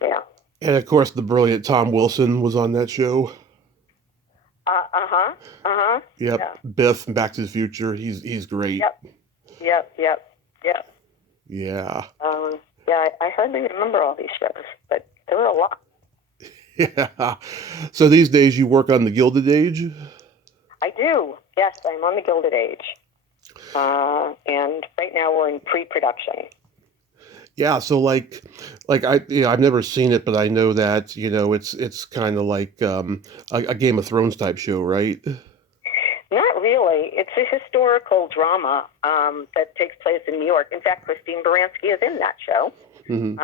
Yeah. And of course, the brilliant Tom Wilson was on that show. Uh-huh. Uh-huh. Yep, Yeah. Biff, Back to the Future. He's great. Yep. Yep. Yep. Yep. Yeah. Yeah, I hardly remember all these shows, but there were a lot. Yeah. So these days you work on the Gilded Age? I do. Yes, I'm on the Gilded Age. And right now we're in pre-production. Yeah, so I've never seen it, but I know that, it's kind of like a Game of Thrones type show, right? Not really. It's a historical drama that takes place in New York. In fact, Christine Baranski is in that show. Mm-hmm.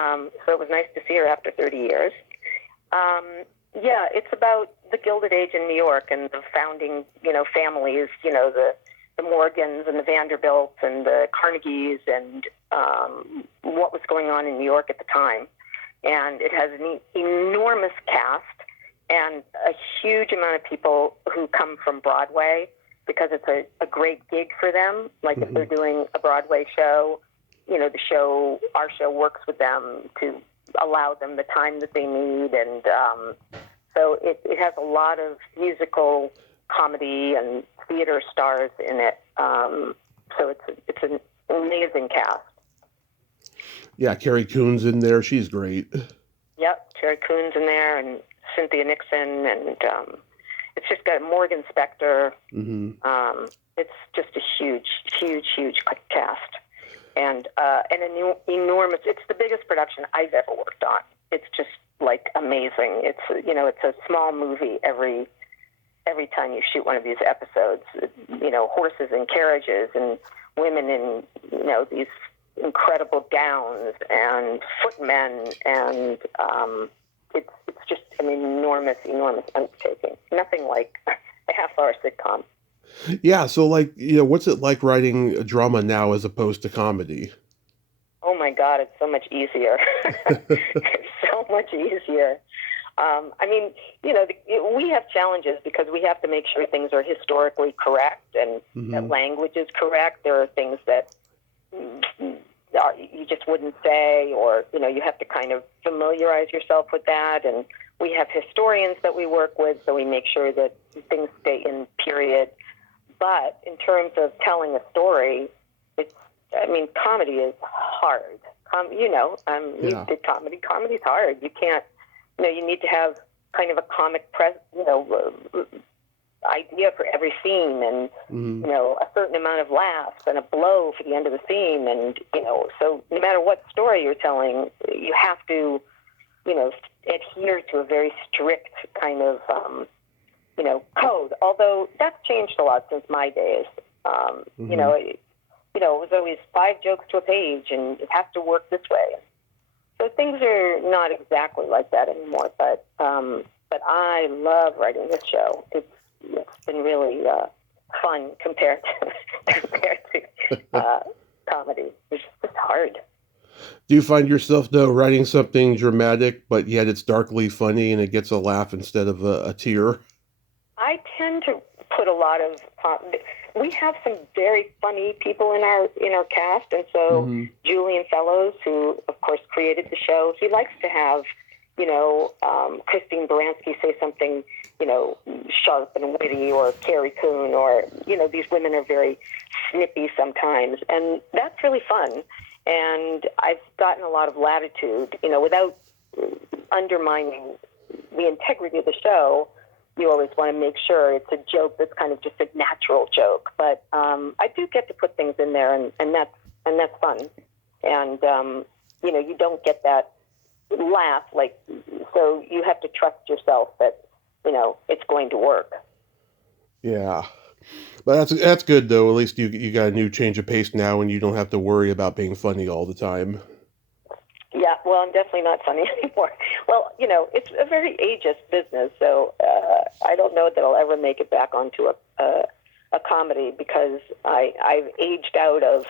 So it was nice to see her after 30 years. Yeah, it's about the Gilded Age in New York and the founding, families, the Morgans and the Vanderbilts and the Carnegies and what was going on in New York at the time. And it has an enormous cast and a huge amount of people who come from Broadway because it's a great gig for them. Like if they're doing a Broadway show, our show works with them to allow them the time that they need. And so it has a lot of musical comedy and theater stars in it. So it's an amazing cast. Yeah, Carrie Coon's in there. She's great. Yep, Terry Coon's in there and Cynthia Nixon, and it's just got Morgan Spector. Mm-hmm. It's just a huge, huge, huge cast, and an enormous. It's the biggest production I've ever worked on. It's just like amazing. It's it's a small movie every time you shoot one of these episodes. Horses and carriages and women in these incredible gowns and footmen, and it's just an enormous undertaking. Nothing like a half-hour sitcom. Yeah, so what's it like writing a drama now as opposed to comedy? Oh my God, it's so much easier. It's so much easier. We have challenges because we have to make sure things are historically correct and that language is correct. There are things that you just wouldn't say, or you have to kind of familiarize yourself with that. And we have historians that we work with, so we make sure that things stay in period. But in terms of telling a story, comedy is hard. You did comedy. Comedy's hard. You can't. You need to have kind of a comic idea for every scene, and a certain amount of laughs and a blow for the end of the scene, and so no matter what story you're telling, you have to adhere to a very strict kind of code. Although that's changed a lot since my days. It was always 5 jokes to a page, and it has to work this way. So things are not exactly like that anymore. But I love writing this show. It's been really fun compared to comedy. It's just hard. Do you find yourself, though, writing something dramatic, but yet it's darkly funny and it gets a laugh instead of a tear? I tend to put a lot of. We have some very funny people in our cast, and so Julian Fellows, who of course created the show, he likes to have Christine Baranski say something sharp and witty, or Carrie Coon, or these women are very snippy sometimes, and that's really fun. And I've gotten a lot of latitude, without undermining the integrity of the show. You always want to make sure it's a joke that's kind of just a natural joke. But I do get to put things in there, and that's fun. And you don't get that laugh, so you have to trust yourself that it's going to work. Yeah, but that's good though. At least you got a new change of pace now, and you don't have to worry about being funny all the time. Yeah, well, I'm definitely not funny anymore. Well, it's a very ageist business, so I don't know that I'll ever make it back onto a comedy, because I've aged out of,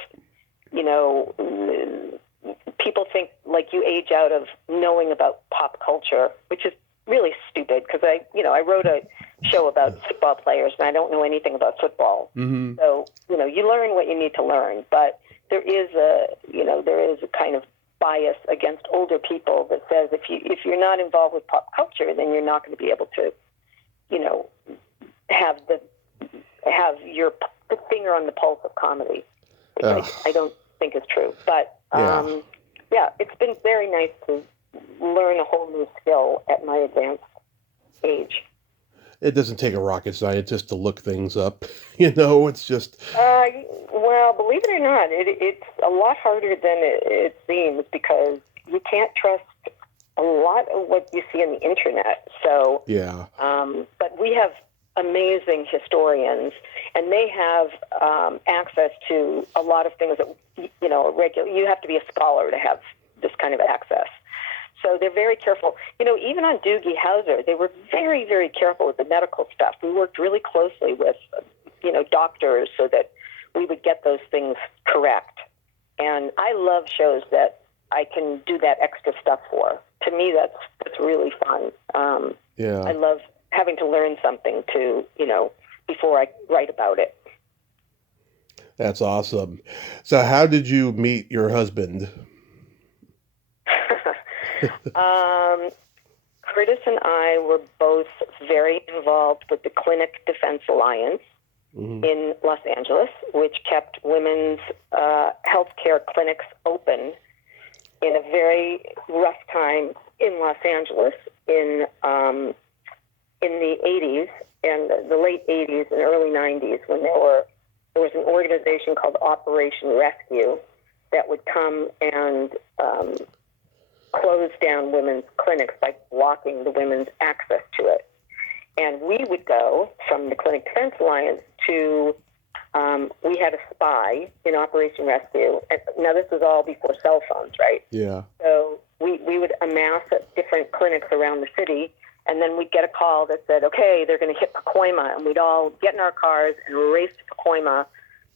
people think you age out of knowing about pop culture, which is really stupid, because I wrote a show about football players, and I don't know anything about football. So, you learn what you need to learn, but there is a kind of bias against older people that says if you're not involved with pop culture, then you're not going to be able to, have your finger on the pulse of comedy, which I don't think is true. But it's been very nice to learn a whole new skill at my advanced age. It doesn't take a rocket scientist to look things up. It's just... Well, believe it or not, it's a lot harder than it seems, because you can't trust a lot of what you see on the internet. So, yeah. But we have amazing historians, and they have access to a lot of things that, you have to be a scholar to have this kind of access. So they're very careful. Even on Doogie Howser, they were very, very careful with the medical stuff. We worked really closely with, doctors so that we would get those things correct. And I love shows that I can do that extra stuff for. To me, that's really fun. I love having to learn something before I write about it. That's awesome. So how did you meet your husband? Curtis and I were both very involved with the Clinic Defense Alliance in Los Angeles, which kept women's healthcare clinics open in a very rough time in Los Angeles in the 80s and the late 80s and early 90s, when there was an organization called Operation Rescue that would come and close down women's clinics by blocking the women's access to it. And we would go from the Clinic Defense Alliance to, we had a spy in Operation Rescue. And now, this was all before cell phones, right? Yeah. So we would amass at different clinics around the city, and then we'd get a call that said, okay, they're going to hit Pacoima, and we'd all get in our cars and race to Pacoima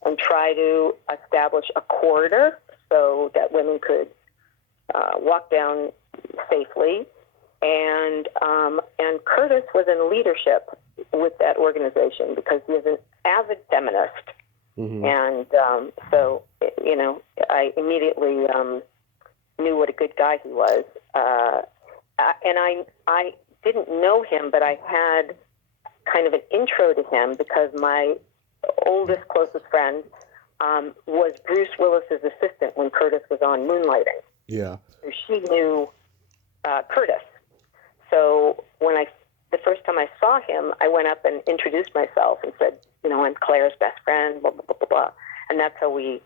and try to establish a corridor so that women could walk down safely. And Curtis was in leadership with that organization because he is an avid feminist. And so, I immediately knew what a good guy he was. And I didn't know him, but I had kind of an intro to him because my oldest, closest friend was Bruce Willis's assistant when Curtis was on Moonlighting. Yeah. So she knew Curtis. So the first time I saw him, I went up and introduced myself and said, I'm Claire's best friend, blah, blah, blah, blah, blah. And that's how we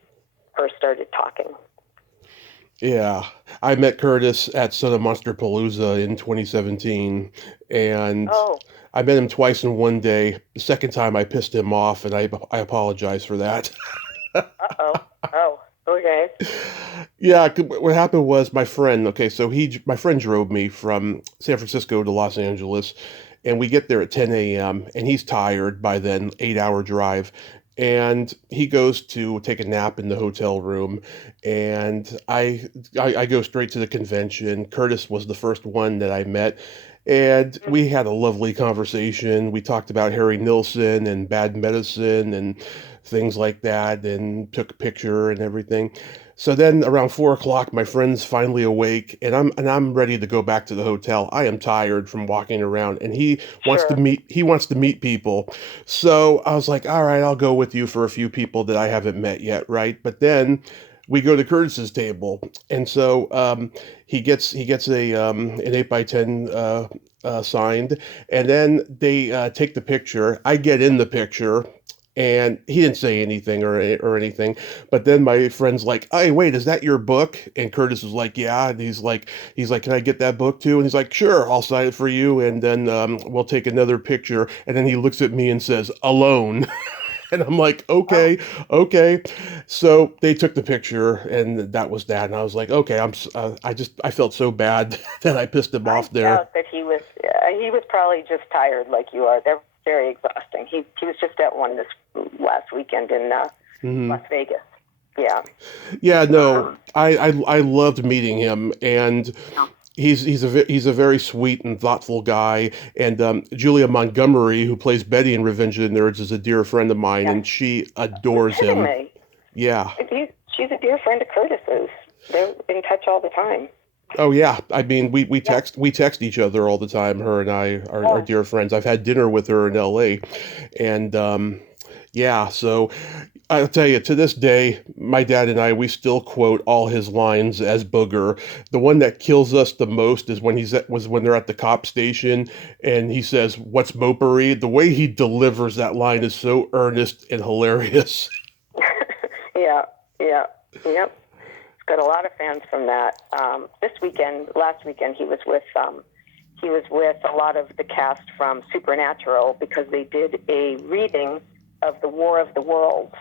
first started talking. Yeah. I met Curtis at Son of Monster Palooza in 2017, and I met him twice in one day. The second time I pissed him off, and I apologize for that. Oh, okay. Yeah, what happened was my friend, my friend drove me from San Francisco to Los Angeles, and we get there at 10 a.m., and he's tired by then, 8-hour drive, and he goes to take a nap in the hotel room, and I go straight to the convention. Curtis was the first one that I met, and we had a lovely conversation. We talked about Harry Nilsson and bad medicine and things like that, and took a picture and everything. So then around 4 o'clock, my friend's finally awake, and I'm ready to go back to the hotel. I am tired from walking around, and he wants to meet people. So I was like, all right, I'll go with you for a few people that I haven't met yet, right? But then we go to Curtis's table, and so he gets an 8x10 signed, and then they take the picture. I get in the picture. And he didn't say anything or anything, but then my friend's like, "Hey, wait, is that your book?" And Curtis was like, "Yeah." And he's like, "Can I get that book too?" And he's like, "Sure, I'll sign it for you, and then we'll take another picture." And then he looks at me and says, "Alone." And I'm like, okay. So they took the picture, and that was that. And I was like, okay, I felt so bad that I pissed him off there. I doubt that he was probably just tired like you are. They're very exhausting. He was just at one this last weekend in Las Vegas. Yeah. Yeah, no, I loved meeting him, and he's a very sweet and thoughtful guy. And Julia Montgomery, who plays Betty in Revenge of the Nerds, is a dear friend of mine, and she adores him. Me. Yeah. she's a dear friend of Curtis's. They're in touch all the time. Oh yeah, I mean we text each other all the time. Her and I are Oh, dear friends. I've had dinner with her in L.A. and yeah, so I'll tell you, to this day, my dad and I, we still quote all his lines as Booger. The one that kills us the most is when they're at the cop station and he says, "What's mopery?" The way he delivers that line is so earnest and hilarious. yeah, yeah, yep. Got a lot of fans from that. Last weekend, he was with a lot of the cast from Supernatural because they did a reading of the War of the Worlds,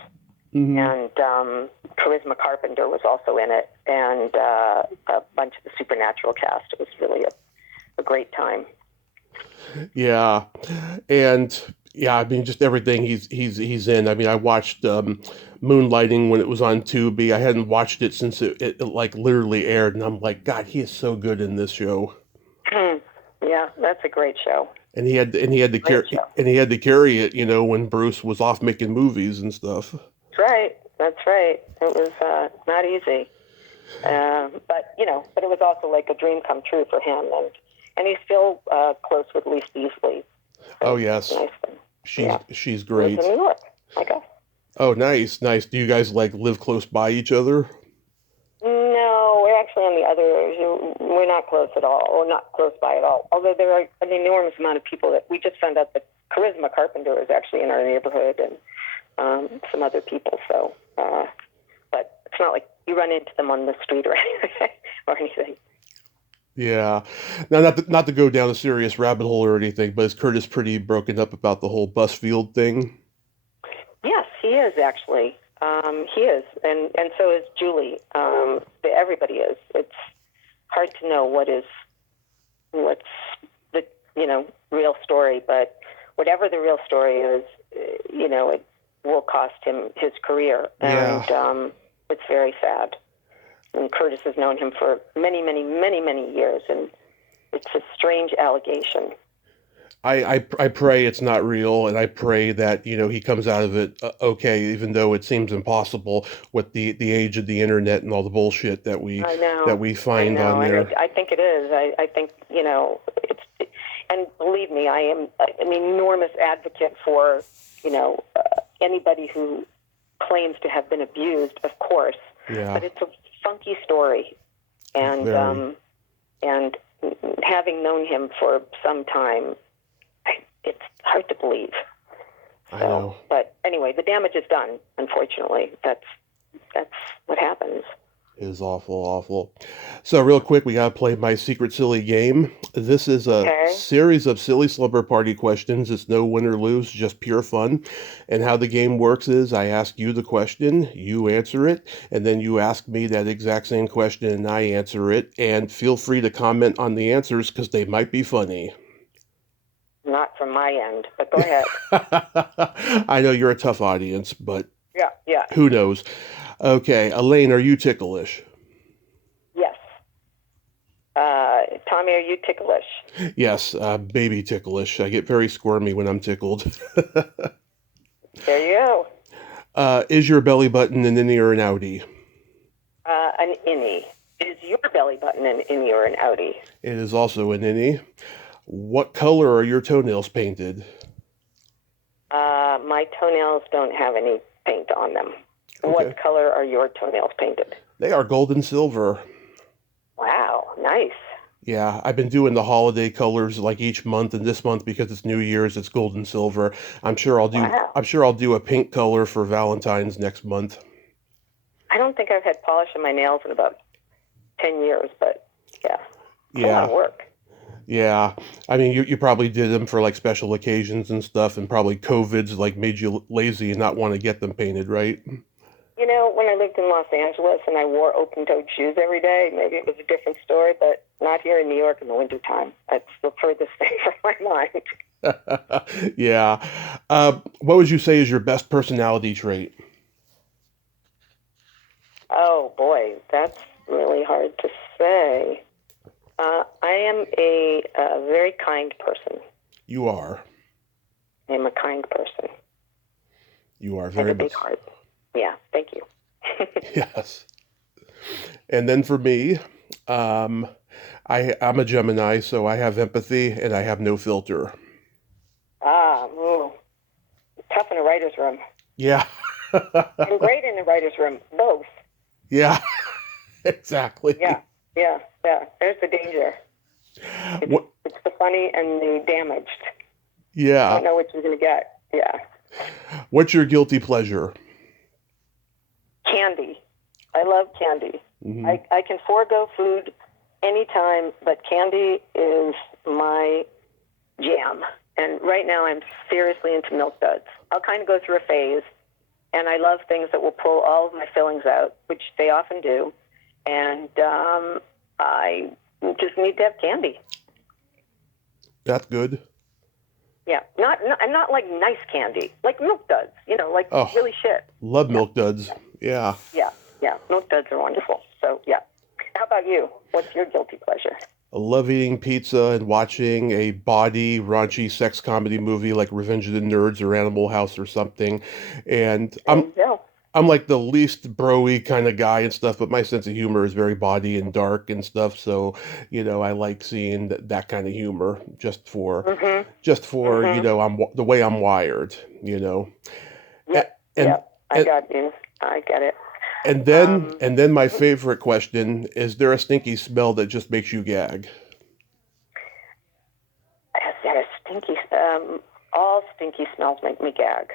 and Charisma Carpenter was also in it, and a bunch of the Supernatural cast. It was really a great time. Yeah, and yeah, I mean, just everything he's in. I mean, I watched Moonlighting when it was on Tubi. I hadn't watched it since it like literally aired, and I'm like, God, he is so good in this show. Yeah, that's a great show. And Great show. he had to carry it, when Bruce was off making movies and stuff. That's right. That's right. It was not easy, but it was also like a dream come true for him, and he's still close with Lise Beasley. So Oh yes, nice thing. she's He lives great. in New York, I guess. Oh, nice, nice. Do you guys like live close by each other? No, we're actually on the other. We're not close at all, or not close by at all. Although there are an enormous amount of people that we just found out that Charisma Carpenter is actually in our neighborhood, and some other people. So, but it's not like you run into them on the street or anything. Yeah. Now, not to go down a serious rabbit hole or anything, but is Curtis pretty broken up about the whole Busfield thing? Yes, he is actually. He is, and so is Julie. Everybody is. It's hard to know what's the real story, but whatever the real story is, it will cost him his career, and Yeah. it's very sad. And Curtis has known him for many, many, many, many years, and it's a strange allegation. I pray it's not real, and I pray that he comes out of it okay, even though it seems impossible with the age of the internet and all the bullshit that we I that know, we find on and there. I think it is. I think and believe me, I am an enormous advocate for anybody who claims to have been abused, of course. Yeah, But it's a funky story, and very. and having known him for some time, it's hard to believe. I So, know. but anyway, the damage is done. Unfortunately, that's what happens. It is awful, awful. So real quick, we gotta play my secret silly game. This is a Okay. series of silly slumber party questions. It's no win or lose, just pure fun. And how the game works is I ask you the question, you answer it, and then you ask me that exact same question and I answer it. And feel free to comment on the answers because they might be funny. Not from my end, but go ahead. I know you're a tough audience, but Yeah, yeah, who knows? Okay, Elaine, are you ticklish? yes. Tommy, are you ticklish? Yes, baby ticklish. I get very squirmy when I'm tickled. There you go. Is your belly button an innie or an outie? An innie. Is your belly button an innie or an outie? It is also an innie. What color are your toenails painted? My toenails don't have any paint on them. Okay. What color are your toenails painted? They are gold and silver. Wow, nice. Yeah, I've been doing the holiday colors like each month, and this month because it's New Year's, it's gold and silver. Wow. I'm sure I'll do a pink color for Valentine's next month. I don't think I've had polish in my nails in about 10 years, but yeah. It's a lot Yeah, of work. yeah. I mean, you probably did them for like special occasions and stuff, and probably COVID's like made you lazy and not want to get them painted, right? When I lived in Los Angeles and I wore open-toed shoes every day, maybe it was a different story, but not here in New York in the wintertime. That's the furthest thing from my mind. Yeah. What would you say is your best personality trait? Oh, boy, that's really hard to say. I am a very kind person. You are. I am a kind person. You are I have very a big much. heart. Yeah, thank you. Yes. And then for me, um, I'm a Gemini, so I have empathy and I have no filter. Ooh, tough in a writer's room. Yeah. And great in the writer's room, both. Yeah, exactly. Yeah, yeah, yeah. There's the danger. It's, What? it's the funny and the damaged. You Yeah. don't know what you're going to get. Yeah. What's your guilty pleasure? Candy. I love candy. Hmm. I can forego food anytime, but candy is my jam. And right now I'm seriously into Milk Duds. I'll kind of go through a phase, and I love things that will pull all of my fillings out, which they often do. And I just need to have candy. That's good. Yeah, not like nice candy, like Milk Duds. Like Oh, really shit. love Yeah, Milk Duds. Yeah. yeah, yeah. Milk Duds are wonderful. So yeah. How about you? What's your guilty pleasure? I love eating pizza and watching a bawdy, raunchy sex comedy movie like Revenge of the Nerds or Animal House or something. And There you go. I'm like the least broy kind of guy and stuff, but my sense of humor is very bawdy and dark and stuff. So, I like seeing that kind of humor Mhm. just for, Mhm. the way I'm wired, you know. A- Yep. And Yep. I and got you. I get it. and then Um, and then my favorite question, is there a stinky smell that just makes you gag? is that a stinky? All stinky smells make me gag.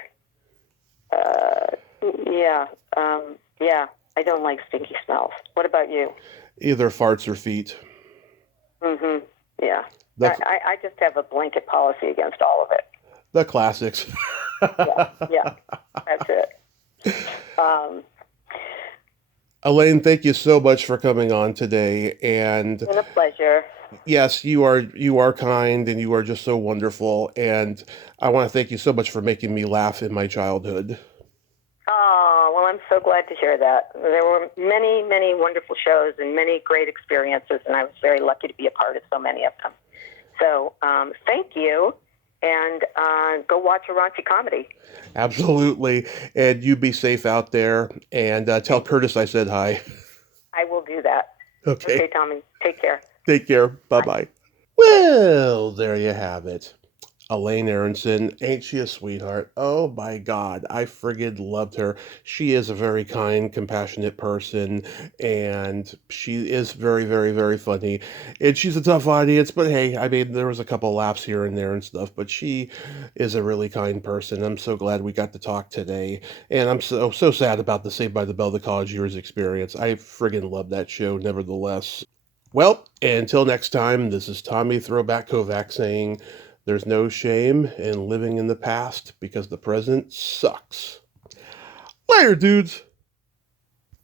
Uh, yeah. Yeah. I don't like stinky smells. What about you? Either farts or feet. Mhm. Yeah. The I just have a blanket policy against all of it. the classics. Yeah. Yeah. That's it. Um, Elaine, thank you so much for coming on today. And been a pleasure. yes, you are kind and you are just so wonderful. And I want to thank you so much for making me laugh in my childhood. Oh, well, I'm so glad to hear that. There were many, many wonderful shows and many great experiences, and I was very lucky to be a part of so many of them. So thank you, and go watch a raunchy comedy. Absolutely. And you be safe out there. And tell Thank you. Curtis I said hi. I will do that. Okay, Okay. Tommy. Take care. Take care. Bye Bye. bye. Well, there you have it. Elaine Aronson, ain't she a sweetheart? Oh my God, I friggin' loved her. She is a very kind, compassionate person, and she is very, very, very funny. And she's a tough audience, but hey, I mean, there was a couple laughs here and there and stuff, but she is a really kind person. I'm so glad we got to talk today, and I'm so sad about the Saved by the Bell the college years experience. I friggin' love that show, nevertheless. Well, until next time, this is Tommy Throwback Kovac saying, there's no shame in living in the past because the present sucks. Later, dudes!